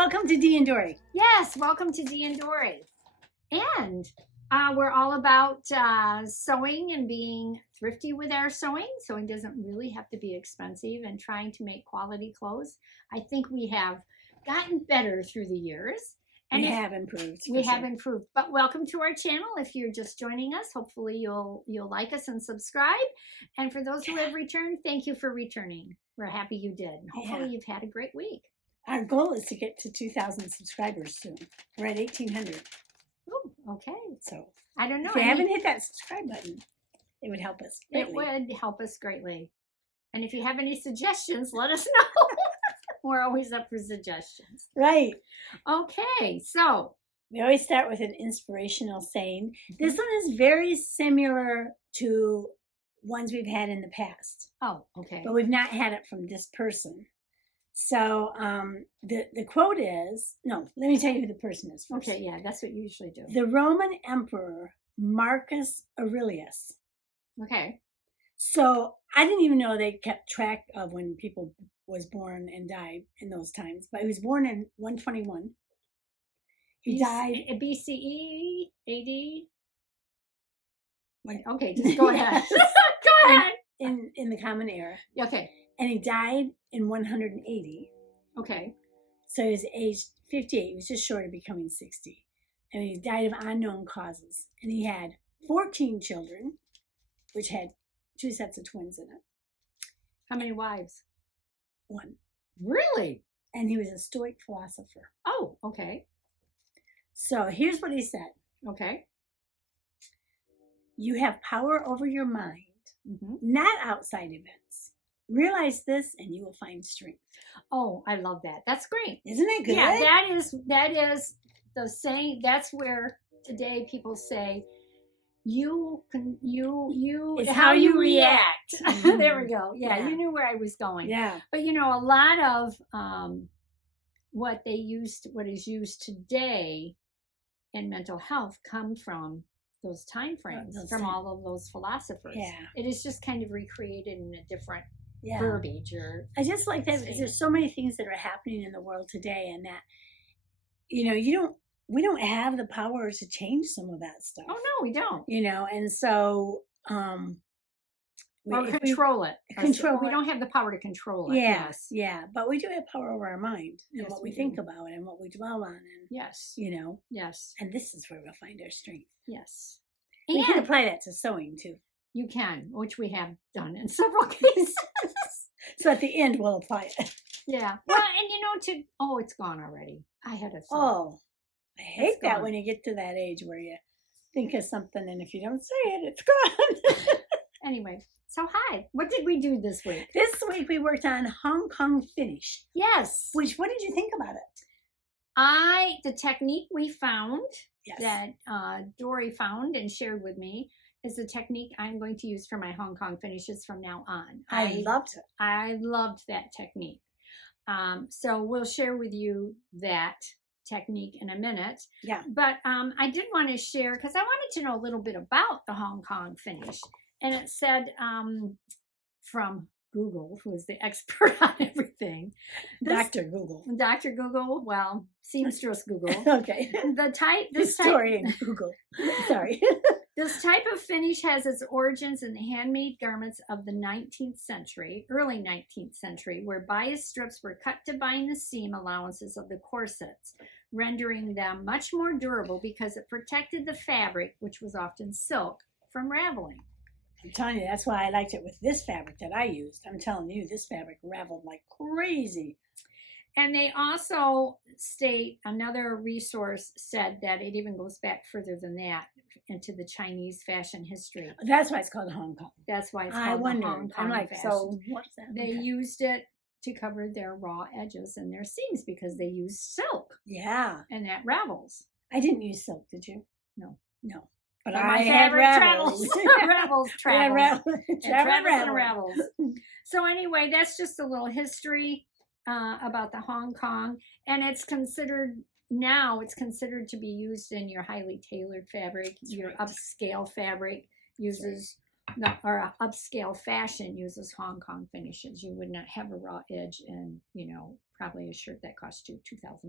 welcome to Dee and Dory. Yes, welcome to Dee and Dory. And we're all about sewing and being thrifty with our sewing. Sewing doesn't really have to be expensive, and trying to make quality clothes. I think we have gotten better through the years. And we have improved. We have improved. But welcome to our channel. If you're just joining us, hopefully you'll like us and subscribe. And for those who have returned, thank you for returning. We're happy you did. And hopefully you've had a great week. Our goal is to get to 2,000 subscribers soon. We're at 1,800. Oh, okay. So I don't know. If you haven't hit that subscribe button, it would help us greatly. It would help us greatly. And if you have any suggestions, let us know. We're always up for suggestions. Right. Okay, so we always start with an inspirational saying. This one is very similar to ones we've had in the past. Oh, okay. But we've not had it from this person. So the quote is, no, let me tell you who the person is first. Okay, yeah, that's what you usually do. The Roman Emperor Marcus Aurelius. Okay. So I didn't even know they kept track of when people was born and died in those times. But he was born in 121. He died BCE, AD. Wait, okay, just go ahead. Go ahead. In the Common Era. Okay. And he died in 180. Okay. So he was aged 58. He was just short of becoming 60. And he died of unknown causes. And he had 14 children, which had 2 sets of twins in it. How many wives? 1. Really? And he was a Stoic philosopher. Oh, okay. So here's what he said. Okay. You have power over your mind, not outside events. Realize this and you will find strength. Oh, I love that. That's great. Isn't it good? Yeah, that is the saying. That's where today people say, it's how you react. There we go. Yeah, you knew where I was going. Yeah. But a lot of what is used today in mental health come from those time frames, from all of those philosophers. Yeah. It is just kind of recreated in a different verbiage. I just like that because there's so many things that are happening in the world today, and that we don't have the power to change some of that stuff. Oh no, we don't. And so or control it. We don't have the power to control it. Yes. Yeah. But we do have power over our mind and what we think about and what we dwell on. And yes. Yes. And this is where we'll find our strength. Yes. We can apply that to sewing too. You can, which we have done in several cases. So at the end we'll apply it. Yeah. Well, and it's gone already. I had a thought. Oh, I hate that when you get to that age where you think of something and if you don't say it, it's gone. Anyway. So hi, what did we do this week? This week we worked on Hong Kong finish. Yes. What did you think about it? The technique we found, that Dory found and shared with me, is the technique I'm going to use for my Hong Kong finishes from now on. I loved it. I loved that technique. So we'll share with you that technique in a minute. Yeah. But I did want to share, because I wanted to know a little bit about the Hong Kong finish. And it said from Google, who is the expert on everything. Dr. Google. Dr. Google, well, seamstress Google. Okay. Historian Google. Sorry. This type of finish has its origins in the handmade garments of the 19th century, early 19th century, where bias strips were cut to bind the seam allowances of the corsets, rendering them much more durable because it protected the fabric, which was often silk, from raveling. I'm telling you, that's why I liked it with this fabric that I used. I'm telling you, this fabric raveled like crazy. And they also state, another resource said that it even goes back further than that into the Chinese fashion history. That's why it's called Hong Kong. That's why it's called Hong Kong. I'm like, fashion. so what's that? They used it to cover their raw edges and their seams because they used silk. Yeah. And that ravels. I didn't use silk, did you? No. No. But my fabric travels. Travels. And ravels. So anyway, that's just a little history about the Hong Kong. And it's considered to be used in your highly tailored fabric. Your upscale fabric uses or upscale fashion uses Hong Kong finishes. You would not have a raw edge in, probably a shirt that cost you $2,000.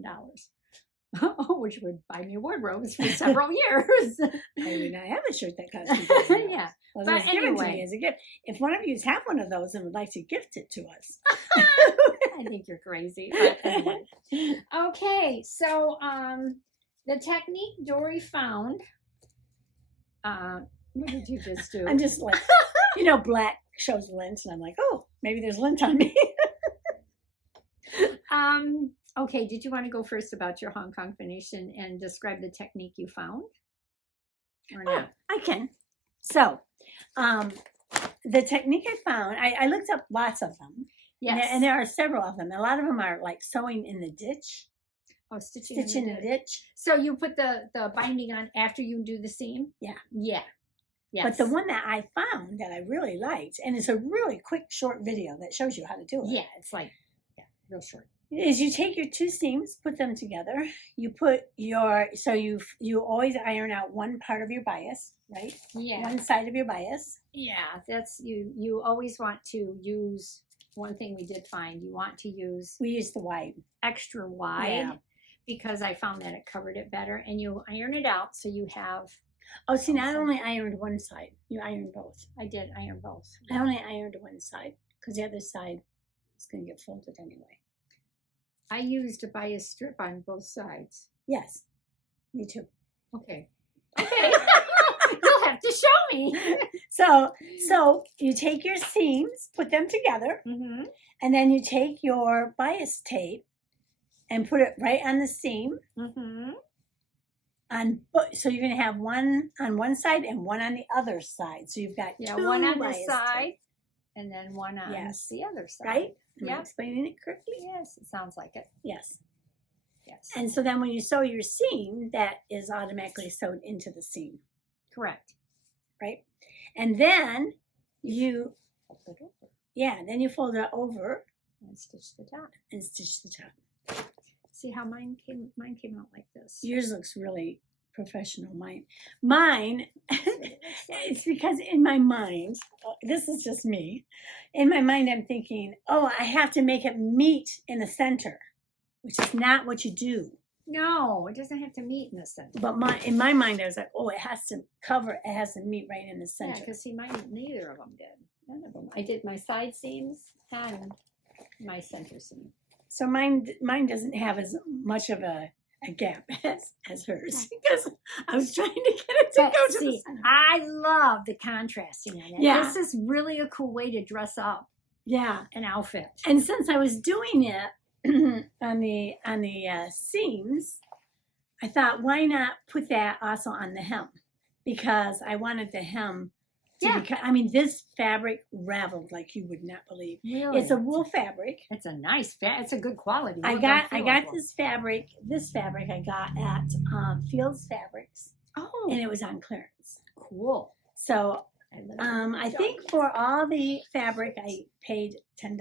Which would buy me wardrobes for several years. I would not have a shirt that costs $2,000. Yeah. Well, But it was given to me anyway. as a gift. If one of you have one of those and would like to gift it to us. I think you're crazy. But anyway. Okay, so the technique Dory found. What did you just do? I'm just like, black shows lint, and I'm like, oh, maybe there's lint on me. Okay, did you want to go first about your Hong Kong Venetian and describe the technique you found? Or Oh, not? I can. So, the technique I found, I looked up lots of them. Yes. And there are several of them. A lot of them are like sewing in the ditch. Oh, stitching Stitch in the ditch. So you put the binding on after you do the seam? Yeah. Yeah. Yes. But the one that I found that I really liked, and it's a really quick, short video that shows you how to do it. Yeah, it's like, real short. Is you take your two seams, put them together. You put you always iron out one part of your bias, right? Yeah. One side of your bias. Yeah, that's you always want to use one thing we did find. You want to use We use the wide. extra wide Yeah. because I found that it covered it better, and you iron it out so you have. Oh, see, not Awesome. only ironed one side, you ironed both. I did iron both. I only ironed one side because the other side is going to get folded anyway. I used a bias strip on both sides. Yes, me too. Okay. Okay. You'll have to show me. So you take your seams, put them together, Mm-hmm. and then you take your bias tape and put it right on the seam. Mm-hmm. So you're going to have one on one side and one on the other side. So you've got two One on bias this side, tapes, and then one on Yes. the other side. right? Am I Yep. explaining it correctly? Yes, it sounds like it. Yes. Yes. And so then when you sew your seam, that is automatically sewed into the seam, Correct. right? And then you Fold it over fold it over and stitch the top. and stitch the top. See how mine came out like this. Yours looks really professional. Mine, it's because in my mind, this is just me. In my mind, I'm thinking, oh, I have to make it meet in the center, which is not what you do. No, it doesn't have to meet in the center. But in my mind, I was like, oh, it has to meet right in the Yeah, center. because see, neither of them did. None of them. I did my side seams and my center seam. So mine doesn't have as much of a gap as hers because I was trying to get it to But go to the see, center. I love the contrasting on it. Yeah. This is really a cool way to dress up Yeah. an outfit. And since I was doing it on the seams, I thought, why not put that also on the hem? Because I wanted the hem to Yeah. this fabric raveled like you would not believe. Really? It's a wool fabric. It's a nice it's a good quality. I Well got done feel. this fabric I got at Fields Fabrics, Oh, and it was on clearance. cool. So I love it. I think for all the fabric I paid $10,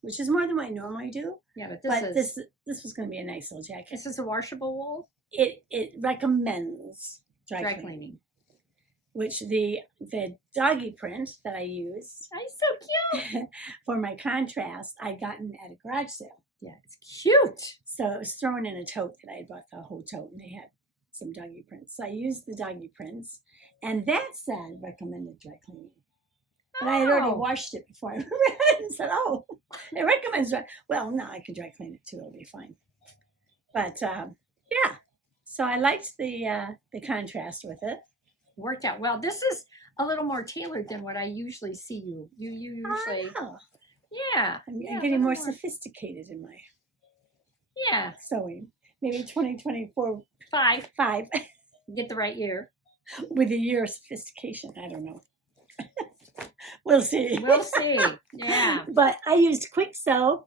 which is more than what I normally do. Yeah, but But this was going to be a nice little jacket. this is a washable wool. It recommends dry Dry cleaning, cleaning. which the doggy print that I used It's so cute. for my contrast I gotten at a garage sale. Yeah, it's cute. So it was thrown in a tote that I had bought the whole tote, and they had some doggy prints. So I used the doggy prints, and that said recommended dry cleaning. But I had already Oh. washed it before I read it and said, oh, it recommends dry. Well, no, I can dry clean it too. It'll be fine. But yeah, so I liked the contrast with it. Worked out well. This is a little more tailored than what I usually see you. You usually, Oh, yeah. I'm yeah, getting a more little sophisticated in my Yeah, sewing. Maybe 2024 5. 5 Get the right year. with a year of sophistication. I don't know. We'll see. We'll see. Yeah. But I used Quick Sew,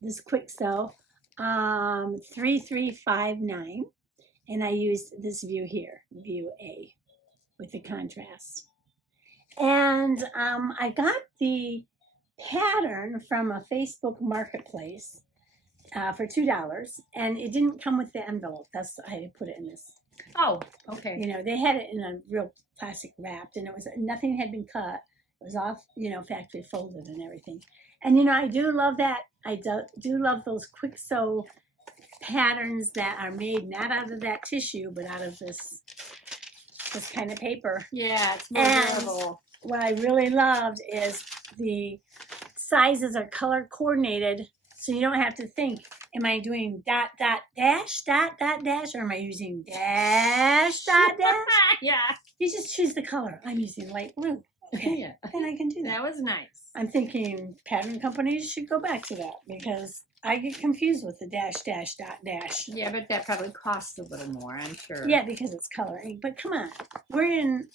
this Quick Sew 3359, and I used this view here, view A, with the contrast. And I got the pattern from a Facebook marketplace for $2, and it didn't come with the envelope. That's I put it in this. Oh, okay. You know, they had it in a real plastic wrapped, and it was nothing had been cut. It was off, factory folded and everything. And you know, I do love that. I do love those quick sew patterns that are made not out of that tissue, but out of this kind of paper. Yeah, it's more And durable. what I really loved is the sizes are color coordinated, so you don't have to think, am I doing dot, dot, dash, dot, dot, dash, or am I using dash, dot, dash? Yeah. You just choose the color. I'm using light blue. Okay, Yeah. then I can do that. That was nice. I'm thinking pattern companies should go back to that because I get confused with the dash, dash, dot, dash. Yeah, but that probably costs a little more, I'm sure. Yeah, because it's coloring. But come on, we're in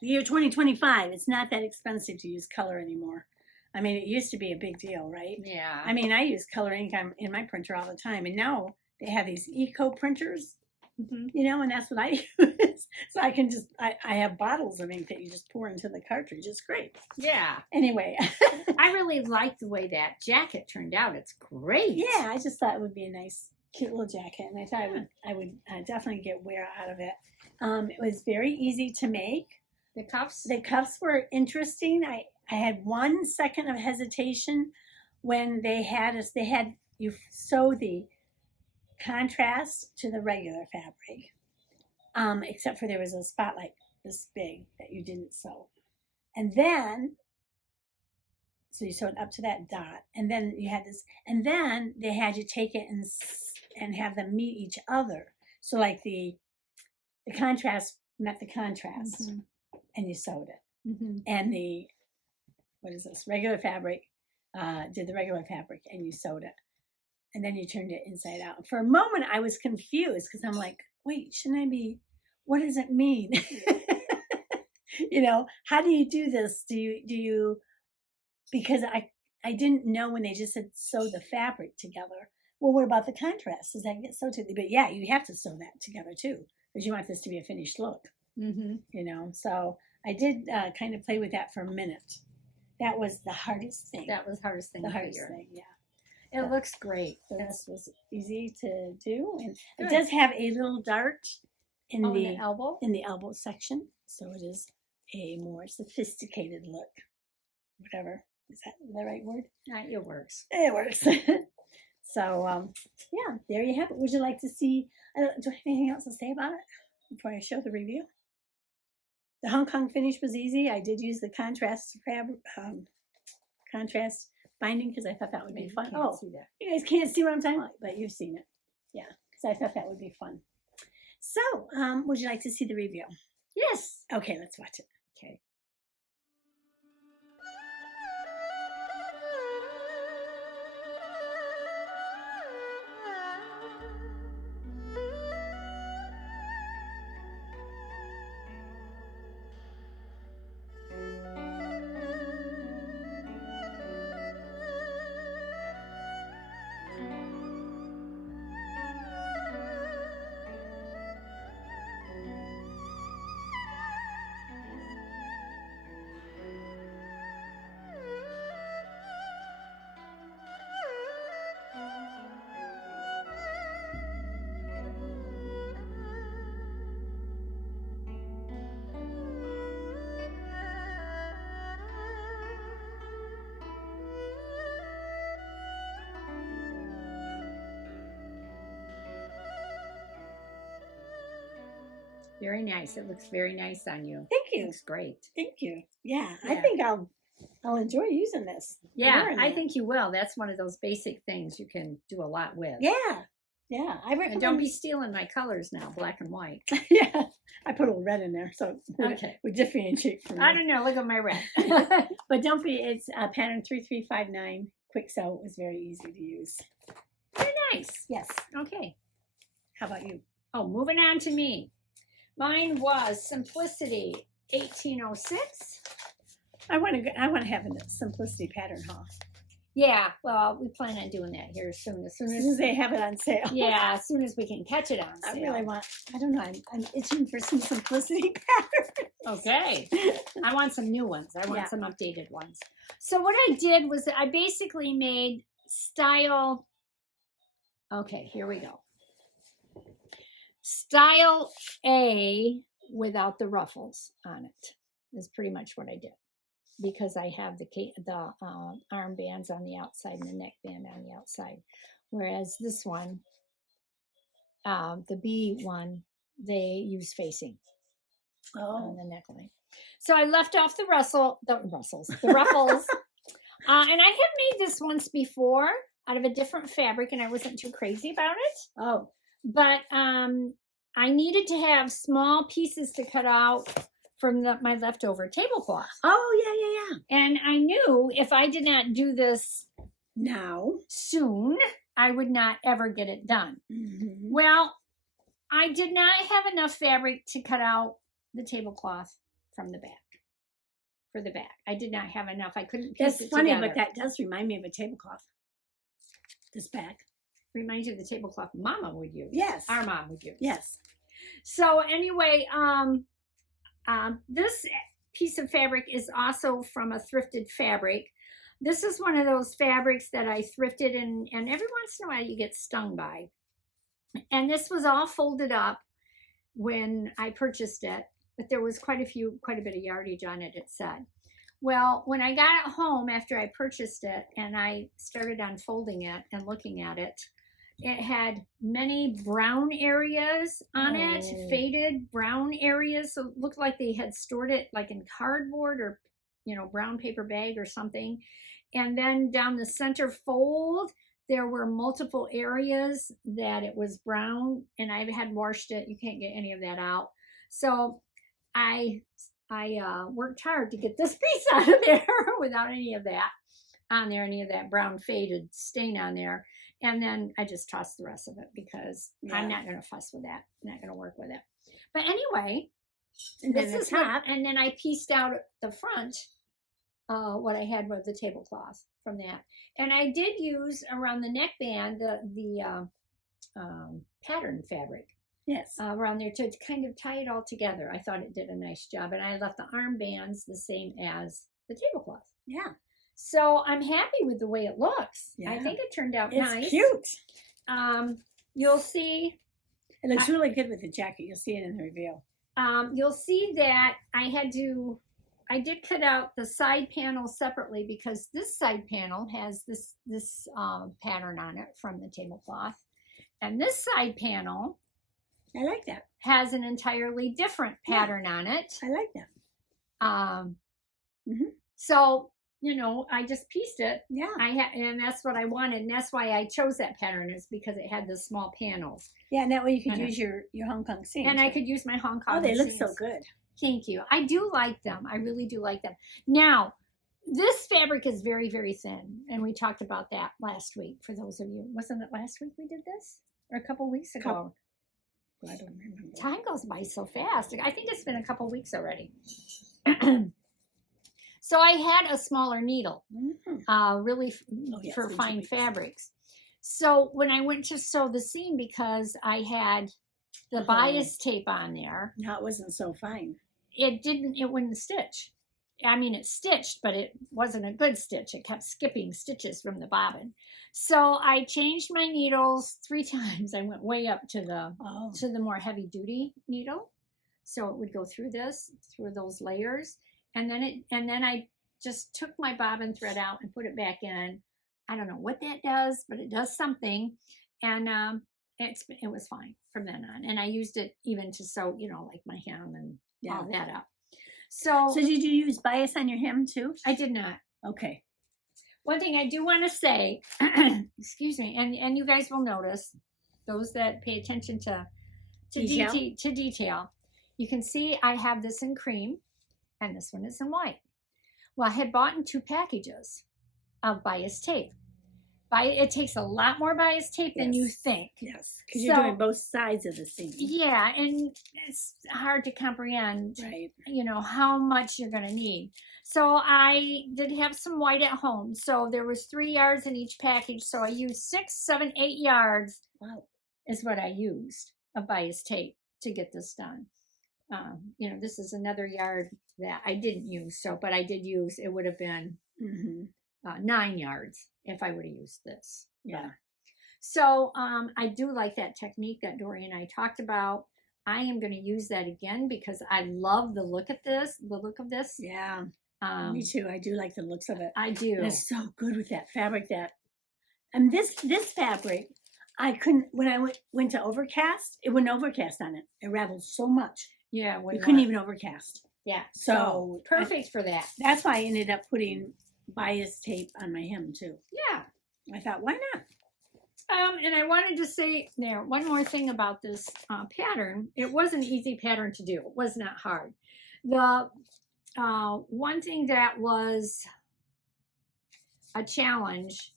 the year 2025. It's not that expensive to use color anymore. I mean, it used to be a big deal, right? Yeah. I mean, I use color ink in my printer all the time, and now they have these eco printers, you know, and that's what I use. So I can just, I have bottles of ink that you just pour into the cartridge. It's great. Yeah. Anyway. I really like the way that jacket turned out. It's great. Yeah, I just thought it would be a nice, cute little jacket, and I thought I would definitely get wear out of it. It was very easy to make. The cuffs? The cuffs were interesting. I had 1 second of hesitation when they had you sew the contrast to the regular fabric, except for there was a spot like this big that you didn't sew, and then so you sewed up to that dot, and then you had this, and then they had you take it and have them meet each other. So like the contrast met the contrast, and you sewed it, and the regular fabric did the regular fabric, and you sewed it, and then you turned it inside out. For a moment, I was confused because I'm like, wait, shouldn't I be? What does it mean? You know, how do you do this? Do you? Because I didn't know when they just said sew the fabric together. Well, what about the contrast? Does that get sewed together? But yeah, you have to sew that together too, because you want this to be a finished look. You know, so I did kind of play with that for a minute. That was the hardest thing. That was the hardest thing. The hardest thing, yeah. It looks great. So this was easy to do, and Good. it does have a little dart in the elbow. In the elbow section, so it is a more sophisticated look. Whatever. Is that the right word? It works. It works. So, yeah, there you have it. Would you like to see, do I have anything else to say about it before I show the review? The Hong Kong finish was easy. I did use the contrast contrast binding because I thought that would be fun. Oh, you guys can't see what I'm talking about, but you've seen it. Yeah, because I thought that would be fun. So, would you like to see the review? Yes. Okay, let's watch it. Okay. Very nice. It looks very nice on you. Thank you. It looks great. Thank you. Yeah, I think I'll enjoy using this. Yeah, I think you will. That's one of those basic things you can do a lot with. Yeah. Yeah. I recommend. And don't be stealing my colors now, black and white. Yeah. I put a little red in there, so okay. We differentiate from I don't know. Look at my red. But don't be, it's pattern 3359. Quick sew was very easy to use. Very nice. Yes. Okay. How about you? Oh, moving on to me. Mine was Simplicity 1806. I want to have a Simplicity pattern haul. Yeah, well, we plan on doing that here soon. As soon as they have it on sale. Yeah, as soon as we can catch it on sale. I really want, I don't know, I'm itching for some Simplicity patterns. Okay. I want some new ones. I want some updated ones. So what I did was I basically made style. Okay, here we go. Style A without the ruffles on it is pretty much what I did. because I have the armbands on the outside and the neckband on the outside. Whereas this one, the B one, they use facing on the neckline. So I left off the ruffles. And I have made this once before out of a different fabric, and I wasn't too crazy about it. Oh. But I needed to have small pieces to cut out from my leftover tablecloth. Oh, yeah. And I knew if I did not do this now soon, I would not ever get it done. Mm-hmm. Well, I did not have enough fabric to cut out the tablecloth from the back. For the back, I did not have enough. I couldn't piece That's it funny, together. but that does remind me of a tablecloth. This back reminds you of the tablecloth Mama would use. Yes, our mom would use. Yes. So anyway, this piece of fabric is also from a thrifted fabric. This is one of those fabrics that I thrifted, and every once in a while you get stung by. And this was all folded up when I purchased it, but there was quite a bit of yardage on it, it said. Well, when I got it home after I purchased it and I started unfolding it and looking at it, it had many brown areas on it, faded brown areas. So it looked like they had stored it like in cardboard or, brown paper bag or something. And then down the center fold, there were multiple areas that it was brown, and I had washed it. You can't get any of that out. So I worked hard to get this piece out of there without any of that on there, any of that brown faded stain on there. And then I just tossed the rest of it because I'm not going to fuss with that. I'm not going to work with it. But anyway, and this is top. And then I pieced out the front what I had with the tablecloth from that. And I did use around the neckband the pattern fabric. Yes. Around there to kind of tie it all together. I thought it did a nice job. And I left the armbands the same as the tablecloth. Yeah. So I'm happy with the way it looks. Yeah. I think it turned out it's nice. It's cute. You'll see. It looks really good with the jacket. You'll see it in the reveal. You'll see that I did cut out the side panel separately because this side panel has this pattern on it from the tablecloth. And this side panel, I like that, has an entirely different pattern on it. I like that. So, I just pieced it. Yeah. And that's what I wanted. And that's why I chose that pattern, is because it had the small panels. Yeah, and that way you could use your Hong Kong seams. And I could use my Hong Kong seams. Oh, they look seams. so good. Thank you. I do like them. I really do like them. Now, this fabric is very, very thin. And we talked about that last week for those of you. Wasn't it last week we did this? Or a couple weeks ago? I don't remember. Time goes by so fast. I think it's been a couple weeks already. So I had a smaller needle, really for fine fabrics. So when I went to sew the seam, because I had the bias tape on there. No, it wasn't so fine. It wouldn't stitch. I mean, it stitched, but it wasn't a good stitch. It kept skipping stitches from the bobbin. So I changed my needles 3 times. I went way up to the more heavy duty needle. So it would go through those layers. And then I just took my bobbin thread out and put it back in. I don't know what that does, but it does something. And it was fine from then on. And I used it even to sew, like my hem and all that up. So did you use bias on your hem too? I did not. Okay. One thing I do want to say, excuse me, and you guys will notice, those that pay attention to detail, you can see I have this in cream. And this one is in white. Well, I had bought in 2 packages of bias tape. It takes a lot more bias tape than you think. Yes, because you're doing both sides of the seam. Yeah, and it's hard to comprehend, right? How much you're going to need. So I did have some white at home. So there was 3 yards in each package. So I used 6, 7, 8 yards. Wow, is what I used of bias tape to get this done. This is another yard that I didn't use. But I did use, it would have been 9 yards if I would have used this. Yeah. So I do like that technique that Dory and I talked about. I am going to use that again because I love the look of this. Yeah. Me too. I do like the looks of it. I do. And it's so good with that fabric. And this fabric, I couldn't, when I went to overcast, it wouldn't overcast on it. It raveled so much. Yeah, you couldn't even overcast. Yeah, so perfect for that. That's why I ended up putting bias tape on my hem too. Yeah, I thought, why not? And I wanted to say there one more thing about this pattern. It was an easy pattern to do. It was not hard. The one thing that was a challenge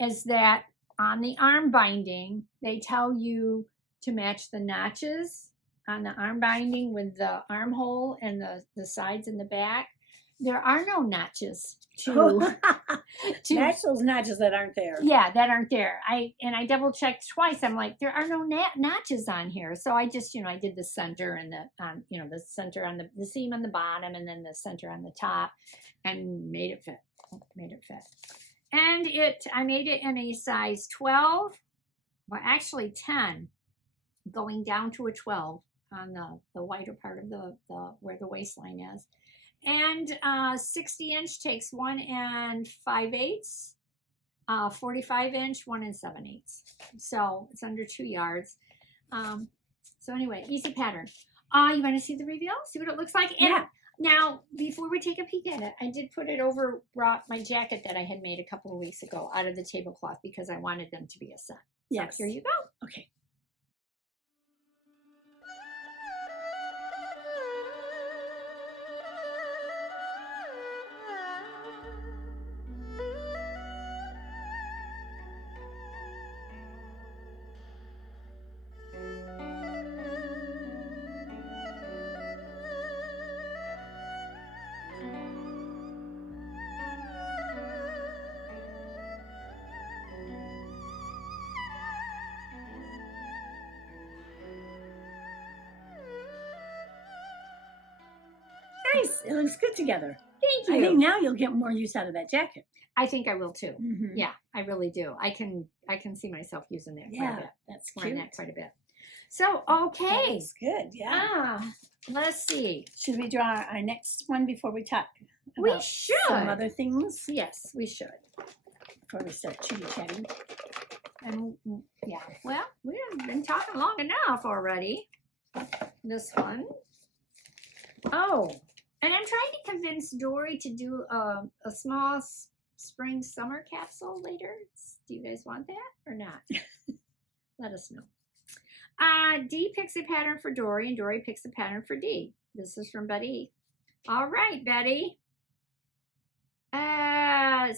is that on the arm binding, they tell you to match the notches on the arm binding with the armhole and the sides and the back. There are no notches to match those notches that aren't there. Yeah, that aren't there. I double checked twice. I'm like, there are no notches on here. So I just, I did the center and the center on the seam on the bottom and then the center on the top and made it fit. And I made it in a size 12, well, actually 10, going down to a 12 on the wider part of the where the waistline is. And 60-inch takes 1 5/8, 45-inch 1 7/8. So it's under 2 yards. So anyway, easy pattern. You want to see the reveal? See what it looks like? And yeah. Now, before we take a peek at it, I did put it over my jacket that I had made a couple of weeks ago out of the tablecloth because I wanted them to be a set. Yes. So here you go. Okay. Nice. It looks good together. Thank you. I think now you'll get more use out of that jacket. I think I will too. Mm-hmm. Yeah, I really do. I can see myself using that quite a bit. That's wearing cute. that quite a bit. So, okay. That's good. Yeah. Let's see. Should we draw our next one before we talk We about should. some other things? Yes, we should. Before we start chitty-chatting. And yeah, well, we've been talking long enough already. This one. Oh, and I'm trying to convince Dory to do a small spring summer capsule later. Do you guys want that or not? Let us know. Dee picks a pattern for Dory and Dory picks a pattern for Dee. This is from Betty. All right, Betty.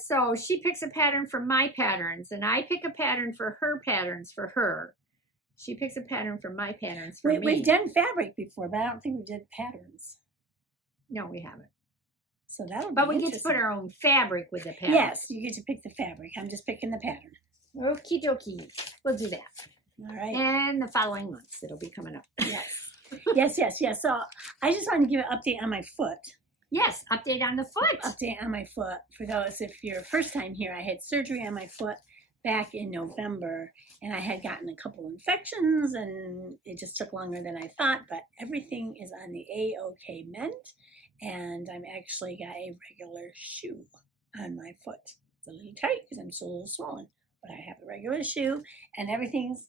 So she picks a pattern for my patterns and I pick a pattern for her patterns for her. She picks a pattern for my patterns for me. We've done fabric before, but I don't think we did patterns. No, we haven't. So that'll be But we get to put our own fabric with the pattern. Yes, you get to pick the fabric. I'm just picking the pattern. Okie dokie. We'll do that. All right. And the following months, it'll be coming up. Yes. yes. So I just wanted to give an update on my foot. Yes, update on the foot. Update on my foot. For those, if you're first time here, I had surgery on my foot back in November, and I had gotten a couple infections, and it just took longer than I thought, but everything is on the A-OK mend, and I'm actually got a regular shoe on my foot. It's a little tight because I'm still a little swollen, but I have a regular shoe, and everything's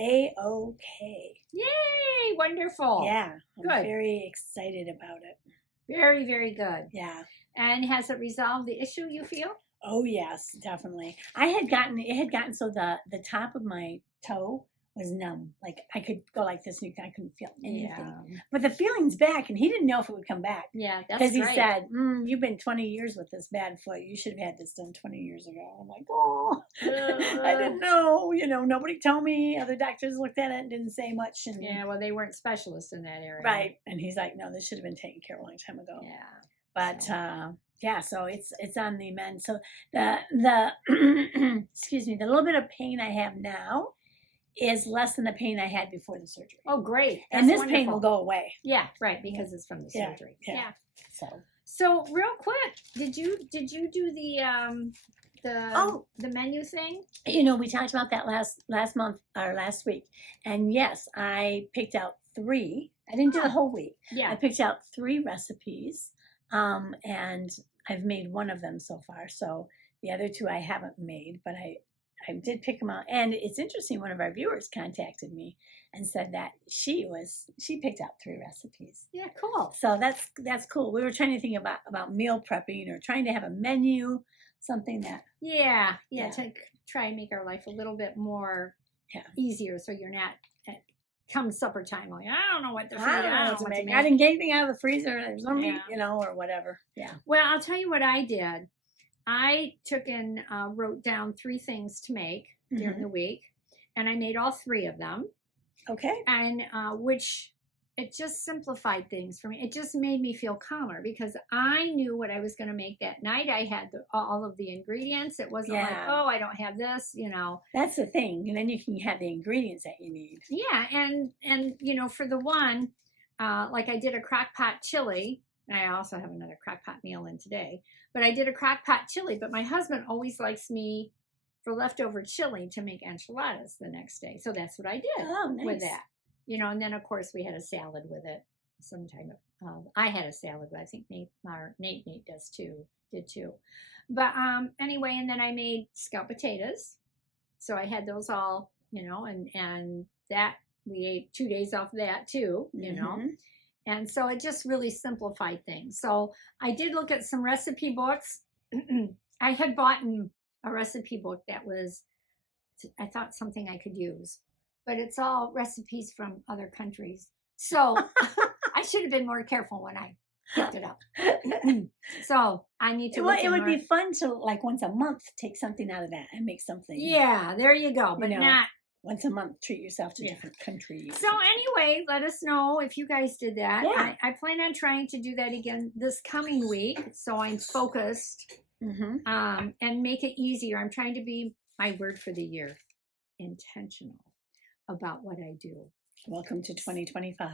A-OK. Yay, wonderful. Yeah, I'm Good. very excited about it. Very, very good. Yeah. And has it resolved the issue, you feel? Oh yes, definitely. It had gotten so the top of my toe was numb. Like I could go like this and I couldn't feel anything. Yeah. But the feeling's back, and he didn't know if it would come back. Yeah, that's because he great. said, "You've been 20 years with this bad foot. You should have had this done 20 years ago." I'm like, "Oh, I didn't know. Nobody told me. Other doctors looked at it and didn't say much." And Yeah, well, they weren't specialists in that area. right. And he's like, "No, this should have been taken care of a long time ago." Yeah. But yeah, so it's on the mend. So the excuse me, the little bit of pain I have now is less than the pain I had before the surgery. Oh, great. And this That's pain will wonderful. go away. Yeah, right, because it's from the Yeah, surgery. yeah. So real quick, did you do the menu thing? We talked about that last month or last week. And yes, I picked out 3. I didn't do the whole week. I Yeah. picked out 3 recipes And I've made one of them so far. So the other two I haven't made, but I did pick them out. And it's interesting, one of our viewers contacted me and said that she picked out 3 recipes. Yeah, cool. So that's cool. We were trying to think about meal prepping or trying to have a menu, something that Yeah, to try and make our life a little bit more easier, so you're not come supper time like, I don't know what to make. I don't know what to make. I didn't get anything out of the freezer. There's no meat, or whatever. Yeah. Well, I'll tell you what I did. I took and wrote down 3 things to make during the week, and I made all 3 of them. Okay. And which it just simplified things for me. It just made me feel calmer because I knew what I was going to make that night. I had all of the ingredients. It wasn't like, oh, I don't have this, That's the thing. And then you can have the ingredients that you need. Yeah. And for the one, like I did a crock pot chili. And I also have another crock pot meal in today. But I did a crock pot chili. But my husband always likes me for leftover chili to make enchiladas the next day. So that's what I did with that. And then of course we had a salad with it. I had a salad, but I think Nate did too. But anyway, and then I made scalloped potatoes. So I had those all, and that we ate 2 days off of that too, And so it just really simplified things. So I did look at some recipe books. I had bought a recipe book that was, I thought, something I could use. But it's all recipes from other countries. So I should have been more careful when I picked it up. So I need to It would be fun to, like, once a month, take something out of that and make something. Yeah, there you go. But not once a month, treat yourself to different countries. So anyway, let us know if you guys did that. Yeah. I plan on trying to do that again this coming week. So I'm focused and make it easier. I'm trying to be, my word for the year, intentional about what I do. Welcome to 2025.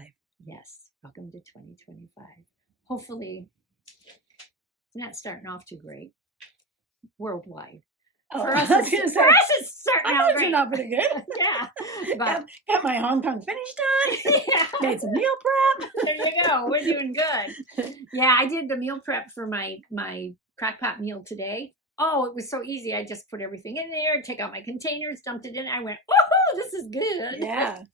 Yes, welcome to 2025. Hopefully, it's not starting off too great worldwide. Oh, for us, it's starting out great. Out pretty good. Yeah, but got my Hong Kong finish done. Made some meal prep. There you go. We're doing good. Yeah, I did the meal prep for my crock pot meal today. Oh, it was so easy. I just put everything in there, take out my containers, dumped it in. I went, oh, this is good. Yeah.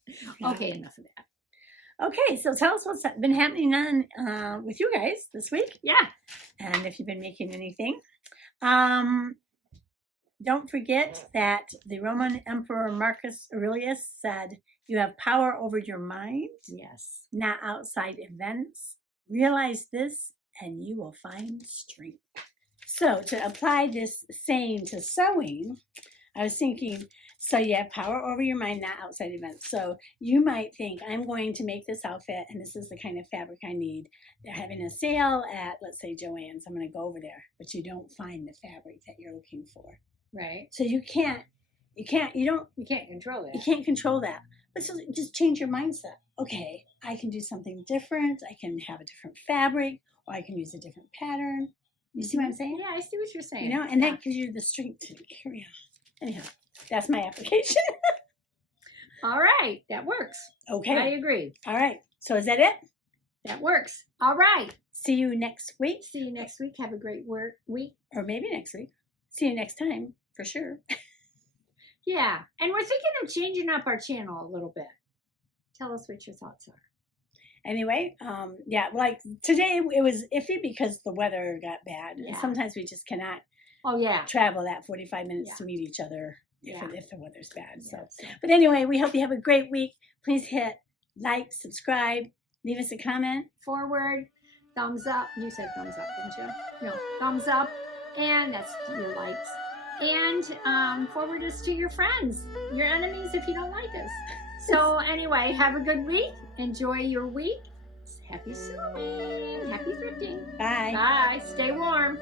Okay, enough of that. Okay, so tell us what's been happening on with you guys this week. Yeah. And if you've been making anything. Don't forget that the Roman Emperor Marcus Aurelius said, you have power over your mind. Yes. Not outside events. Realize this and you will find strength. So to apply this saying to sewing, I was thinking, so you have power over your mind, not outside events. So you might think, I'm going to make this outfit, and this is the kind of fabric I need. They're having a sale at, let's say, Joann's. I'm going to go over there, but you don't find the fabric that you're looking for. Right. So you can't control that. You can't control that. But so just change your mindset. Okay, I can do something different. I can have a different fabric, or I can use a different pattern. You see what I'm saying? Yeah, I see what you're saying. And that gives you the strength to carry on. Anyhow, that's my application. All right, that works. Okay. I agree. All right. So is that it? That works. All right. See you next week. See you next week. Have a great week. Or maybe next week. See you next time, for sure. Yeah. And we're thinking of changing up our channel a little bit. Tell us what your thoughts are. Anyway, like today it was iffy because the weather got bad. Yeah. And sometimes we just cannot travel that 45 minutes to meet each other if the weather's bad. So, but anyway, we hope you have a great week. Please hit like, subscribe, leave us a comment. Forward, thumbs up. You said thumbs up, didn't you? No, thumbs up. And that's your likes. And forward us to your friends, your enemies if you don't like us. So anyway, have a good week. Enjoy your week. Happy sewing. Happy thrifting. Bye. Bye. Stay warm.